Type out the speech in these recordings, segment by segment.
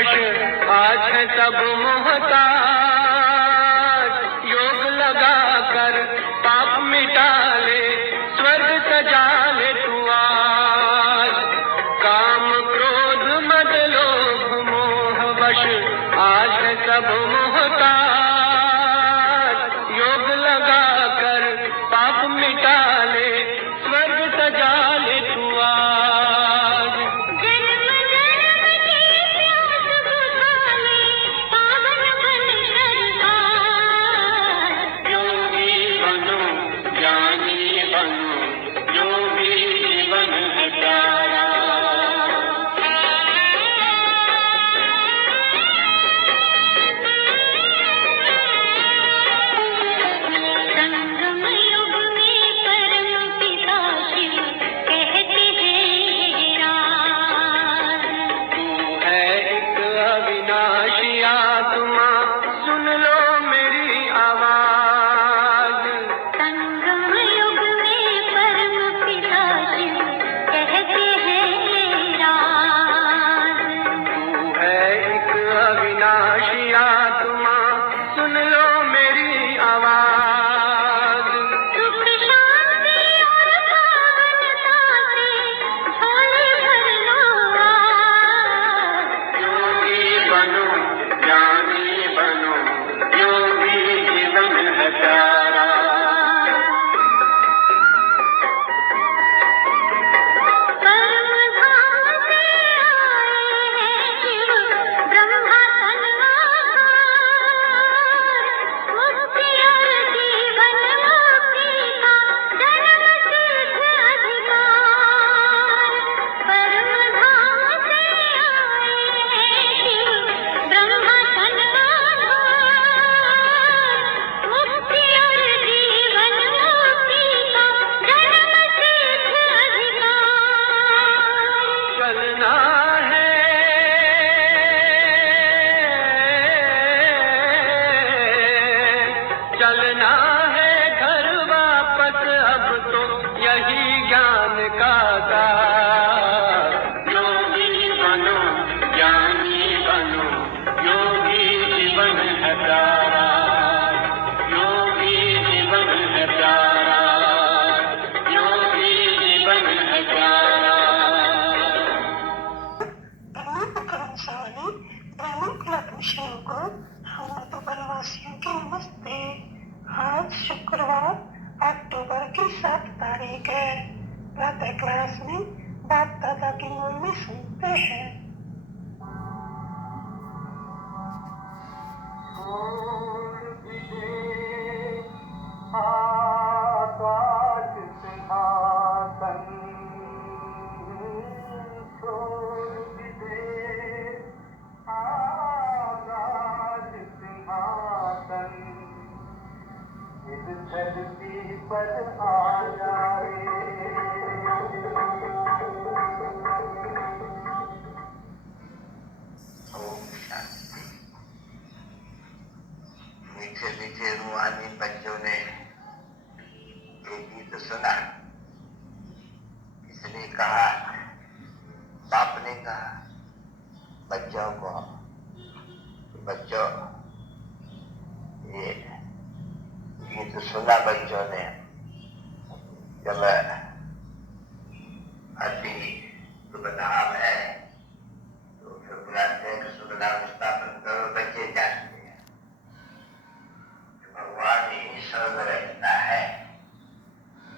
वश आज है सब मोहताज। योग लगा कर पाप मिटा ले, स्वर्ग सजा ले तू आज। काम क्रोध मद लोभ मोह वश आज है सब मोहताज। योग लगा कर पाप मिटा ले, स्वर्ग सजा ले तू आज। जन्म जन्म की प्यास बुझा ले, पावन बन सरकार। योगी बनो ज्ञानी बनो, योगी जीवन है प्यारा। संगम युग में परम पिता शिव कहते हैं राज। तू है एक अविनाशी आत्मा, सुन लो मेरी आवाज। संगम युग में परम पिता शिव कहते हैं राज। तू है एक अविनाशी आत्मा, सुन लो मेरी आवाज। सुख शांति और पावनता से झोले भर लो आज। योगी बनो ज्ञानी बनो, योगी जीवन है प्यारा। परम धाम से आए हैं शिव ब्रह्मा तनवार। मुक्ति और जीवन मुक्ति का जन्म सिद्ध अधिकार। परम धाम से आए हैं शिव ब्रह्मा तनवार। मुक्ति और जीवन मुक्ति का जन्म सिद्ध अधिकार। चलना है चलना है घर वापस, अब तो यही ज्ञान का सार। योगी बनो ज्ञानी बनो, योगी जीवन है प्यारा। योगी जीवन है प्यारा, योगी जीवन है प्यारा। ब्रह्म क्लब मिशन को हम वनवासियों के नमस्ते। आज शुक्रवार अक्टूबर की 7 तारीख है। प्रातः क्लास में बाप दादा की मुरली सुनते हैं। आकाश सिंहासन छोड़ दे, आकाश सिंहासन इस धरती पर आ जाए। मीठे मीठे रूहानी बच्चों ने ये गीत सुना। इसने कहा, बाप ने कहा बच्चों को, बच्चों ये गीत सुना बच्चों ने। जब अति शुभ नाम है तो फिर बुलाते हैं कि शुभ नाम स्थापन करो। बच्चे जानते हैं भगवान ही सर्व रचना है,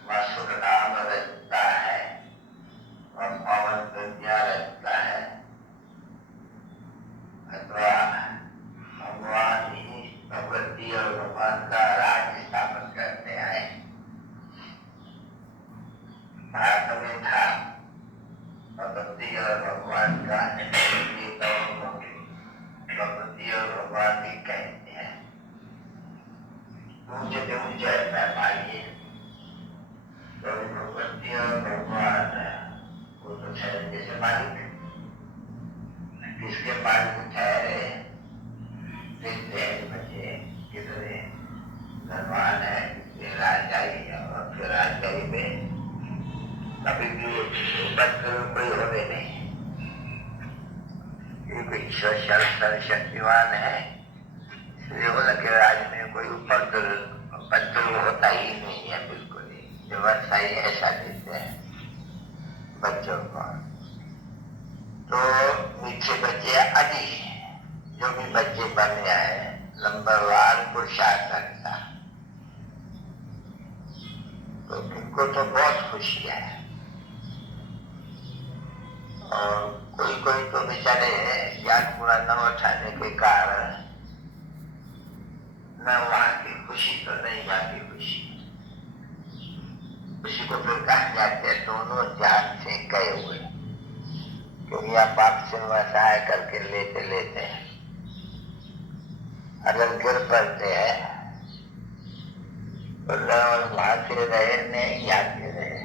वह शुभ नाम रचता है और पावन दुनिया रचता है। अथवा भगवान ही भगवती और भगवान का राज स्थापन करते आए। भारत में था भगवती और भगवान का भगवती और भगवान भी कहते हैं। ऊंचे से ऊंचे में पाइए तो भगवती और भगवान वो तो ठहरे जैसे मालिक, किसके पास ठहरे देखते हैं बच्चे कितने धनवान है, कितने राजाई और फिर राजाई में कभी भी कोई होवे नहीं। एक ईश्वर सर्वशक्तिमान है, इसलिए बोला कि राज्य में कोई उपद्रव होता ही नहीं है, बिल्कुल ही व्यवस्था ही ऐसा देते हैं बच्चों को। तो मीठे बच्चे अभी जो भी बच्चे बने हैं नंबरवार पुरुषार्थ करता, तो इनको तो बहुत खुशी है। और कोई कोई तो बेचारे ज्ञान पूरा न उठाने के कारण न वहां की खुशी तो नहीं, वहां की खुशी को फिर कहा जाते हैं दोनों जान से गए हुए, क्योंकि आप बाप से व्यवसाय करके लेते लेते अगर गिर पड़ते हैं तो भागते रहे नहीं जाते रहे।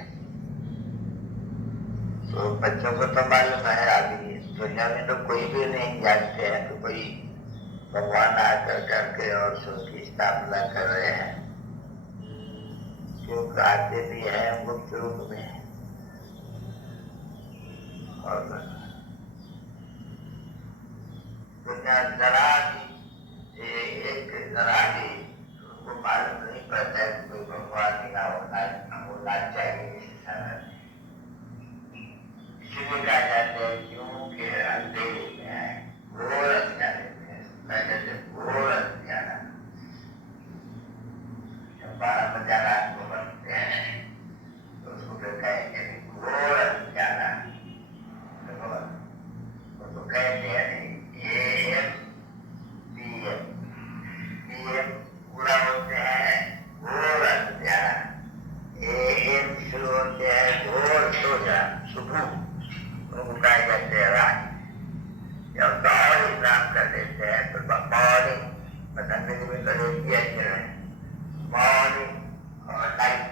तो बच्चों को तो मालूम है अभी दुनिया में तो कोई भी नहीं जानते हैं तो कोई भगवान आकर करके और उसकी स्थापना कर रहे हैं, जो आते भी हैं गुप्त रूप में। और दुनिया जरा भी एक जरा भी उनको मालूम नहीं पड़ता है कोई भगवान का होना चाहिए इस समय। इसलिए कहा जाते हैं क्योंकि अंधेरे में है घोर अज्ञान में, पहले से घोर अज्ञान। जब 12 बजे रात को बनते हैं तो उसको फिर कहेंगे घोर अज्ञान, तो कहते हैं पूरा होते हैं घोर अज्ञान, शुरू होते हैं घोर सोजा सुबह उठाए जाते हैं रात। जब गौरी नाम कर देते हैं तो मॉर्निंग पतंजलि में करे दिया मॉर्निंग और नाइट,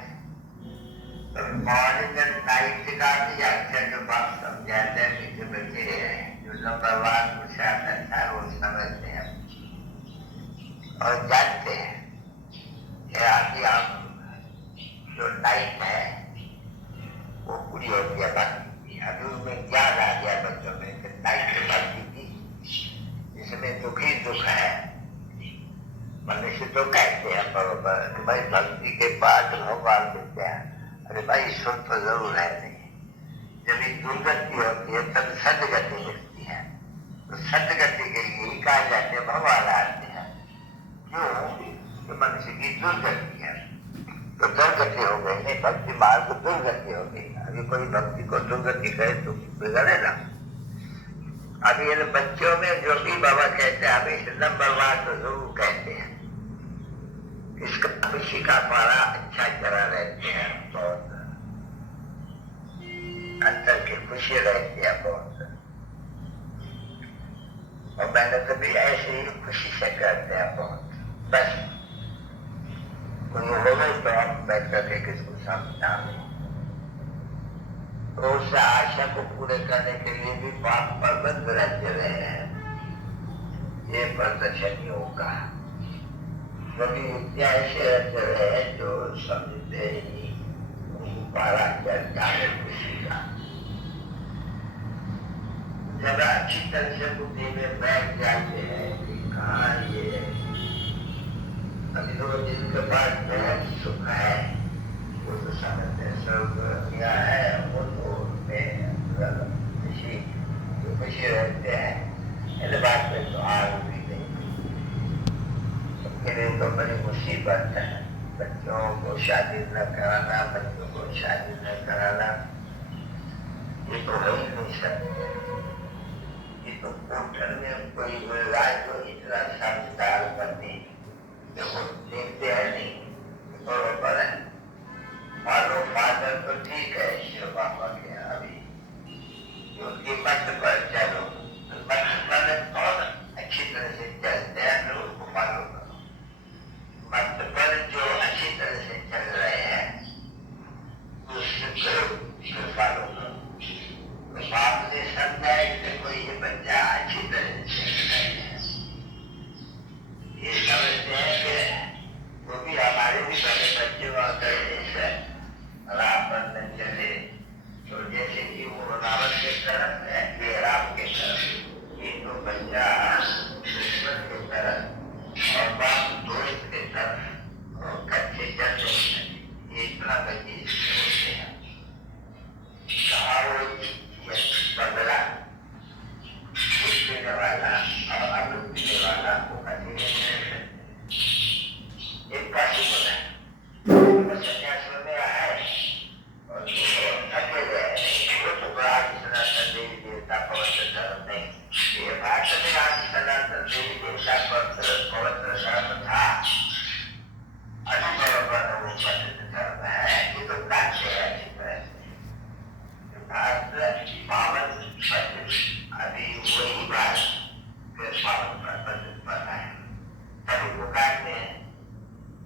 तो मॉर्निंग एंड नाइट का भी अक्षर जो बात समझाते हैं मीठे बच्चे हैं जो नंबरवार पुरुषार्थ अच्छा है वो समझते हैं और जानते हैं कि आगे आप जो नाइट है वो पूरी होती है भक्ति। अभी उनमें ज्ञान आ गया बच्चों में कि नाइट की भक्ति की इसमें दुखी दुख है। मनुष्य तो कहते हैं बरोबर कि भाई भक्ति के बाद भगवान देते हैं, अरे भाई ईश्वर तो जरूर है नहीं। जब दुर्गति होती है तब सदगति मिलती है, तो सदगति के लिए ही कहा जाते हैं भगवान आते हैं। क्यों? तो मनुष्य की दुर्गति है, तो दुर्गति हो गई नहीं, भक्ति मार्ग दुर्गति हो गई। अभी कोई भक्ति को दुर्गति कहे तो बिगड़े ना। अभी इन बच्चों में जो भी बाबा कहते हैं हमें नंबरवार तो जरूर कहते हैं, इसका खुशी का पारा अच्छा करा रहते हैं, बहुत अंतर की खुशी रहती है बहुत। और मैंने कभी ऐसे ही खुशी से करते हैं बहुत। बस कोई होगा तो हम बैठ करके किसको समझा लें, तो उस आशा को पूरे करने के लिए भी बाप प्रबंध रहते रहे हैं। ये प्रदर्शन होगा कभी विद्या ऐसे रहते रहे जो समझते ही पारा चर्चा है खुशी का। जब अच्छी तरह से बुद्धि में बैठ जाते हैं कि कहाँ ये अभी तो जिनके पास बहुत सुख है वो तो समझते सब क्या है, वो तो खुशी रहते हैं। इस बात में तो आग भी नहीं, सबके लिए तो बड़ी मुसीबत है। बच्चों को शादी न कराना, बच्चों को शादी न कराना, ये तो हो ही नहीं सकते। ये तो कोठर में कोई मिला जो इतना संस्कार बने वो देखते हैं नहीं, बरोबर है। मानो फादर तो ठीक है शिव बाबा के अभी उनकी मत पर चलो, मत पर कौन अच्छी तरह से चलते हैं लोगों को मालूम करो। मत पर जो अच्छी तरह से चल रहे हैं उससे मालूम करो। तो बाप ने समझा कि कोई ये बच्चा अच्छी तरह से चल रहे हैं, वाला और अमृत पीने वाला वो कहते हैं एक काशी बोला सन्यास में आया है और थके गए वो तो बड़ा सनातन देवी देवता पवित्र धर्म नहीं ये भारत में आज सनातन देवी देवता पवित्र धर्म था अनुभव वो पवित्र धर्म है ये तो प्राच्य है अच्छी तरह से भारत पावन अभी वही बात फिर पावन पद्धति पर है तभी वो कहते हैं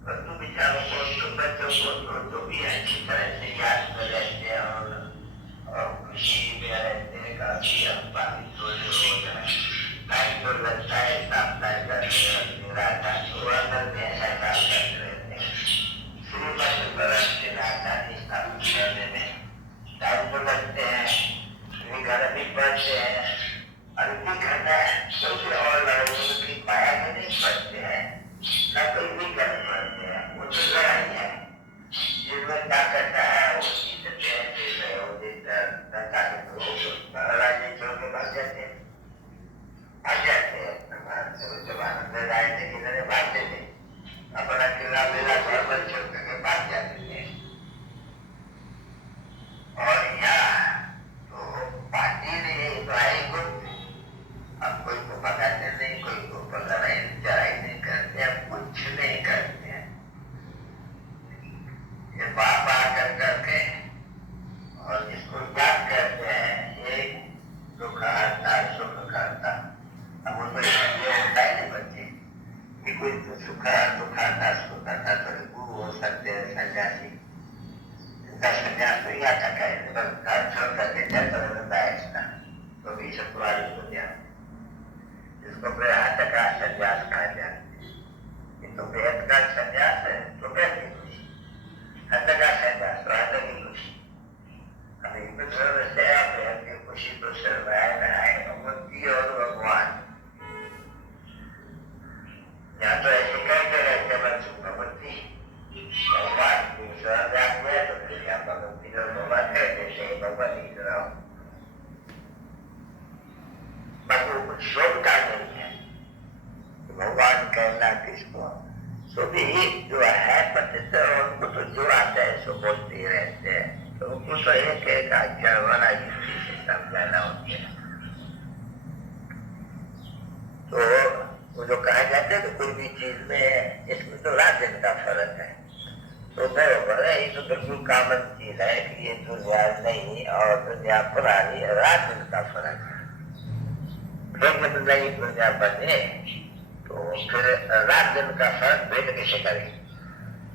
परंतु विचारों को तो बच्चों को तो भी अच्छी तरह से याद कर रहते हैं और खुशी में रहते हैं काफी पानी थोड़े हो जाए लाइट तो लगता है साप्ताहिक करते रहता है तो अंदर में ऐसा काम करते रहते हैं श्रीमत बरसते राजधानी स्थापित करने में टाइम तो लगते हैं घर भी पढ़ते हैं और भी करना है तो और लोगों की माया में नहीं पढ़ते हैं न कोई भी कर पढ़ते हैं वो तो लड़ाई है जिसमें क्या करता है वो जीतते हैं राज्य छोड़ के भाग जाते हैं जमानत में जाए थे किधर भागते थे अपना किला मेला घर पर छोड़ करके भाग जाते थे और यहाँ पार्टी ने लड़ाई को अब कोई को पकड़ते नहीं कोई को लड़ाई नहीं करते हैं कुछ नहीं करते हैं ये बाप आकर करके और इसको याद करते हैं ये दुख हरता सुख करता अब वो तो ये होता है नहीं बच्चे कि कोई तो सुख दुख हरता सुख करता तो गुरु हो सकते हैं सन्यासी सन्यास तो यहाँ तक है घर छोड़ करके जाता रहता है इसका तो भी सब पुरानी दुनिया जिसको बेहद का सन्यास कहा जाता है ये तो बेहद का सन्यास है तो बेहद की खुशी हद का सन्यास तो हद की खुशी अभी कुछ से बेहद की खुशी तो सिर्फ है भगवती और भगवान यहाँ तो ऐसे कहते रहते बच्चों भगवती भगवान दूसरा जाते हैं तो फिर यहाँ भगवती जो भगवान कहते हैं भगवान ही रहो बाकी वो कुछ शोभता नहीं है भगवान कहना किसको सो भी जो है पतित उनको तो जो आता है सो बोलते ही रहते हैं तो उनको तो एक एक अक्षर वाला युक्ति से समझाना होता है तो वो जो कहा जाता है तो कोई भी चीज में इसमें तो रात दिन का फर्क है तो बराबर है ये तो बिल्कुल कॉमन चीज है कि ये दुनिया नहीं और दुनिया पुरानी रात दिन का फर्क है फिर जब नई दुनिया बने तो फिर रात दिन का फर्क भेद कैसे करेगी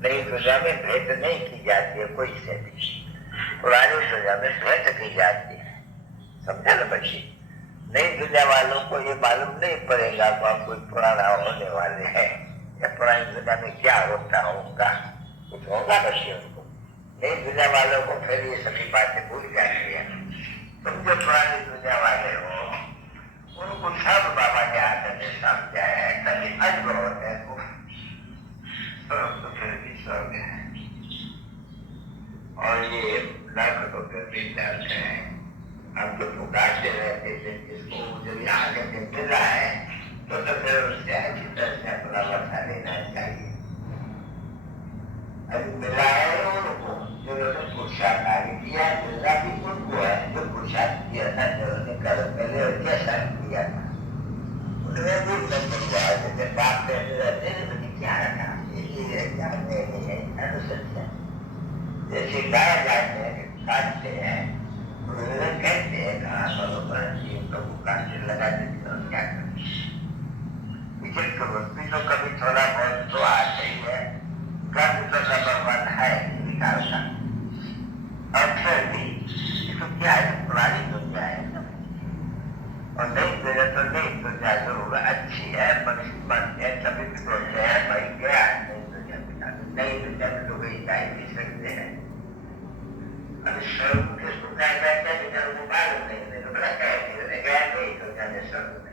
नई दुनिया में भेद नहीं की जाती है कोई से भी पुरानी दुनिया में भेद की जाती है समझा ना बच्ची नई दुनिया वालों को ये मालूम नहीं पड़ेगा कि आप कोई पुराना होने वाले हैं या पुरानी दुनिया में क्या होता होगा कुछ होगा बच्चे उनको नई दुनिया वालों को फिर ये सभी बातें भूल जाती है तुम जो पुरानी दुनिया वाले हो उनको सब बाबा के हाथ में समझा है कभी अनुभव होते हैं तो फिर भी स्वर्ग है और ये लक्ष्य तो फिर भी लक्ष्य है हम जो पुकारते रहते थे जिसको जब यहाँ के मिला है तो फिर उससे अच्छी तरह से अपना वर्षा लेना चाहिए अभी मिला है उनको जिन्होंने पुरुषार्थ किया मिलना भी उनको है जो पुरुषार्थ किया था जिन्होंने कर्म पहले और कैसा किया था उन्होंने भी नंबर हुआ जैसे बाप कहते रहते हैं तो क्या रखा ये जानते हैं अनुसत्य जैसे गाय जाते हैं काटते हैं उन्होंने कहते हैं कहाँ बरोबर जीव प्रभु काटने लगा देते और क्या करते विजय प्रवृत्ति तो कभी थोड़ा बहुत तो आते ही है कर्म तो नंबर 1 है विकास का और फिर भी तो क्या है पुरानी दुनिया है और नई दुनिया तो नई दुनिया जरूर अच्छी है मनुष्य बनते हैं सभी भी बोलते हैं भाई क्या नई दुनिया बिना नई दुनिया में तो वही जा नहीं सकते हैं अभी स्वर्ग किसको कहा जाता है बिना वो मालूम नहीं तो बड़ा कहते हैं गया नहीं दुनिया में स्वर्ग में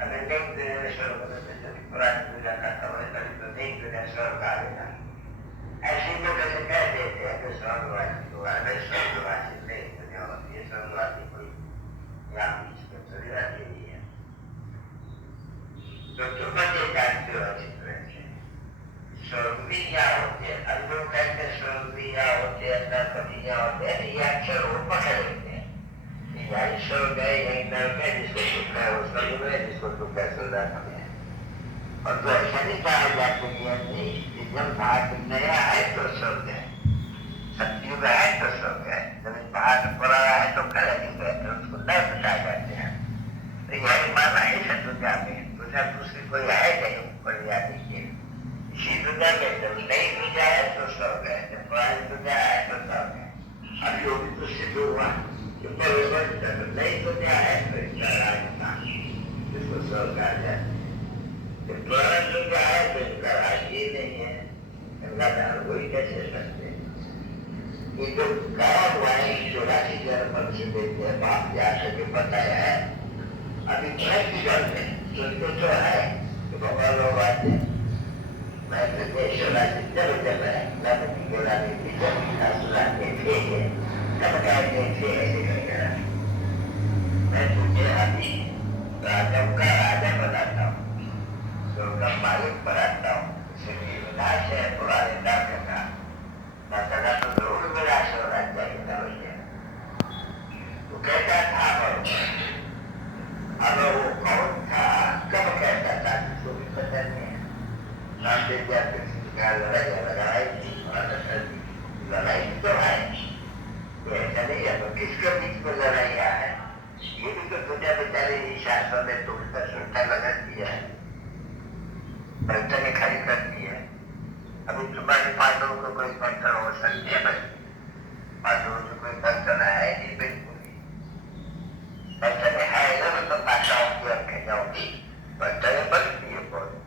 अगर नई दुनिया में स्वर्ग में पुरानी दुनिया का समय कभी तो नई दुनिया स्वर्ग आ गया ऐसे लोग ऐसे कह देते हैं कि स्वर्गवासी तो अगर स्वर्गवासी नई दुनिया होती है स्वर्गवासी कोई यहाँ बीच में थोड़ी रहती नहीं है का सोना समय। और तो ऐसा नहीं कहा जाता नहीं, जब भाग नया है तो स्वर्ग है, सत्युग है तो स्वर्ग है, जब भाग पड़ा है तो कलयुग है, तो उसको नए बता जाते हैं। तो यही माना इस दुनिया में दूसरा दूसरी कोई है नहीं ऊपर जाने के। इसी दुनिया में जब नई दुनिया है तो स्वर्ग है, जब पुरानी दुनिया है तो स्वर्ग है। अभी वो भी तो सिद्ध हुआ कि नई दुनिया है तो इसका राजस्थान, इसको स्वर्ग आ जाए। जब पुराना दुनिया है तो इसका राज ही नहीं है, इनका दान वही कैसे सकते। ये जो गाया हुआ है 84 जन्म से देखते हैं, बाप जाकर के बताया है। अभी प्रैक्टिकल में सुनते तो है कि बाबा लोग आते मैं तो देशोला से जब है लड़की को लाने की जब सुनाते थे तब कहते थे ऐसे करके मैं तुझे अभी राजा का राजा बनाता हूँ, स्वर्ग का मालिक बनाता हूँ। इसलिए विनाश है पुराने नाटक का, नाटक तो जरूर विनाश होना चाहिए ना भैया। वो कहता था अब वो कौन था, कब कहता था, किसको भी पता नहीं है। नाम दे दिया लड़ाई थी, लड़ाई तो है, ऐसा नहीं है। तो किसके बीच में लड़ाइयाँ है, ये भी तो दुनिया बेचारे शास्त्रों ने टूटता सुनता लगा दिया है, पलटने खड़ी कर दी है। अभी तुम्हारे पांडवों को कोई पलटन हो सकती है, पांडवों को कोई पलटन है नहीं, बिल्कुल पलटने है ना, तो पांडवों की रखे जाओगी, पलटने बनती है बहुत।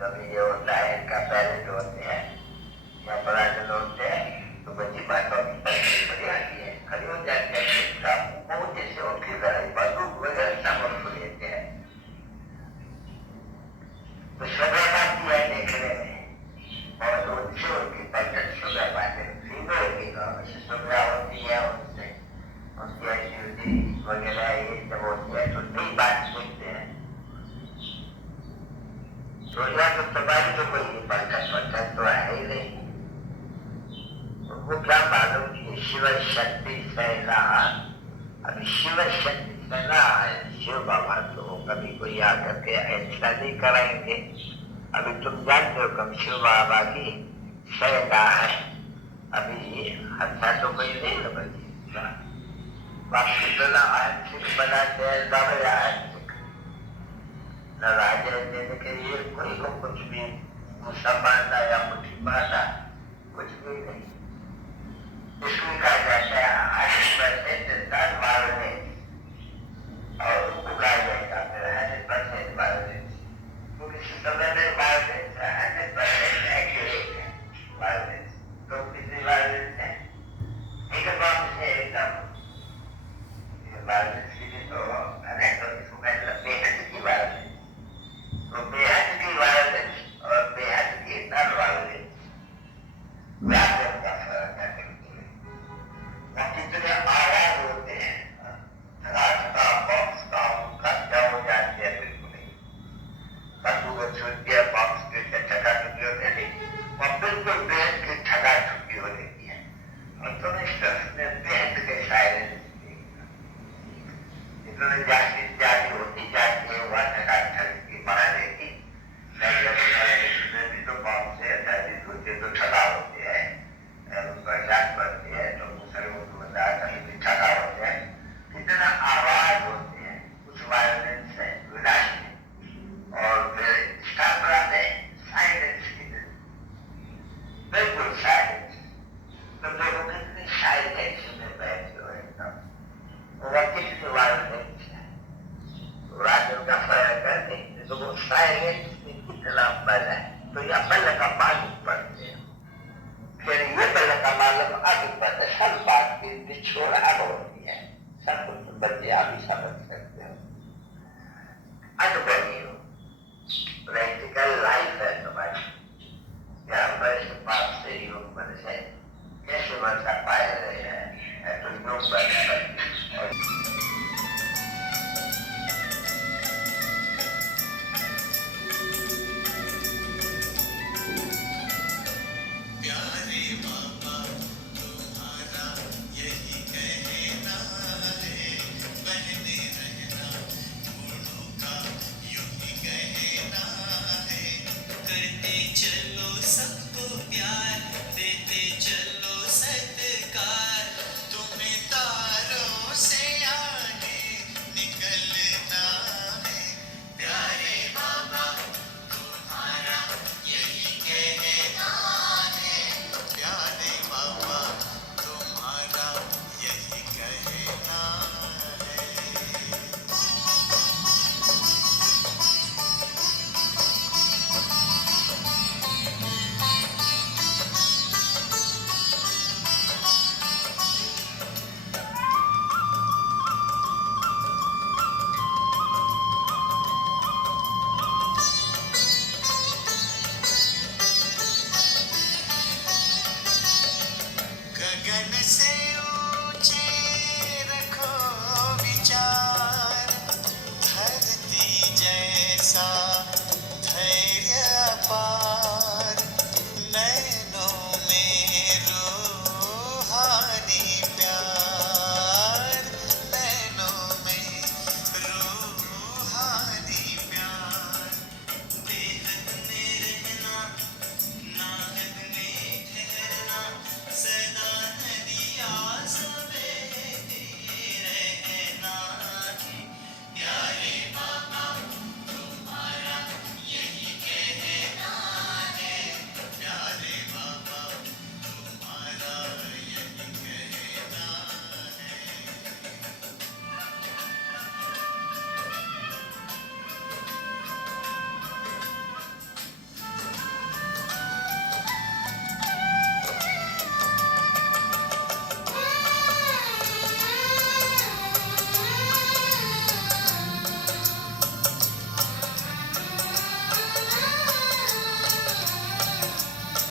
कभी ये होता है इनका पैरेंट होते हैं या पराठन होते हैं तो बच्ची पांडवों की पलटनी बड़ी आती है, खड़ी हो जाती है, बहुत जैसे उनकी लड़ाई बंदूक वगैरह सब उनको लेते हैं। तो सजा पाती है देखने में, और तो उनसे उनकी पलटन सजा पाते फीमेल की गाँव से सजा होती है, उनसे उनकी एक्टिविटी वगैरह ये सब होती है, तो नहीं बात सुनते हैं। सोचा तो तबाही तो कोई पलटन तो है ही नहीं, उनको क्या मालूम कि शिव शक्ति सेना, अभी शिव शक्ति सेना है, शिव बाबा तो कभी कोई आकर के ऐसा नहीं कराएंगे। अभी तुम जानते हो कम शिव बाबा की सेना है, अभी अच्छा तो कोई नहीं है बल्कि बाकी तो ना आंशिक बनाते हैं, सब आंशिक न राजा देने के लिए कोई को कुछ भी मुसलमान या मुस्लिम माना कुछ भी नहीं। इसमें कहा जाता है 100% वायलेंस, और उनको कहा जाता है 100% वायलेंस, क्योंकि समय में वायलेंस 100% एक्यूरेट है वायलेंस। तो कितनी वायलेंस है, एकदम से एकदम वायलेंस के लिए तो अनेक इसको बेहद की वायलेंस, तो बेहद की वायलेंस और बेहद की नॉन वायलेंस व्यापक का फर्क है। कितने आवाज होते हैं, रास्ता बॉक्स का उनका क्या हो जाते हैं, बिल्कुल नहीं बंदूक को छूट दिया बॉक्स के ठगा छुट्टी होते नहीं, और बिल्कुल बेहद की ठगा छुट्टी हो जाती है। और तो बेहद के साइलेंस इतने जाती होती जाती है, वह ठगा ठग की मारने की भी तो बॉक्स से सर्विस होते तो ठगा होते हैं, पहचान करते हैं तो दूसरे को कहीं भी ठगा होते हैं। कितना आवाज होते हैं उस वायलेंस से विनाश में, और फिर स्थापना में साइलेंस की बिल्कुल साइलेंस। तो देखो कितनी साइलेंस में बैठे हो एकदम, वह कितनी वायलेंस है, राजन का फर्क है नहीं, तो वो साइलेंस में कितना बल है। तो यह बल का मालूम पड़ते हैं, फिर ये बल का मालूम आगे पड़ता है, हर बात की निचोड़ अब होती है, सब कुछ बच्चे आप ही समझ सकते हो, अनुभवी हो, प्रैक्टिकल लाइफ है तुम्हारी। क्या वैसे बात से योग बन से कैसे वर्षा पाए रहे हैं, तो योग बन तुम्हारा यही कहना है, बहने रहना ऐसा धैर्य पा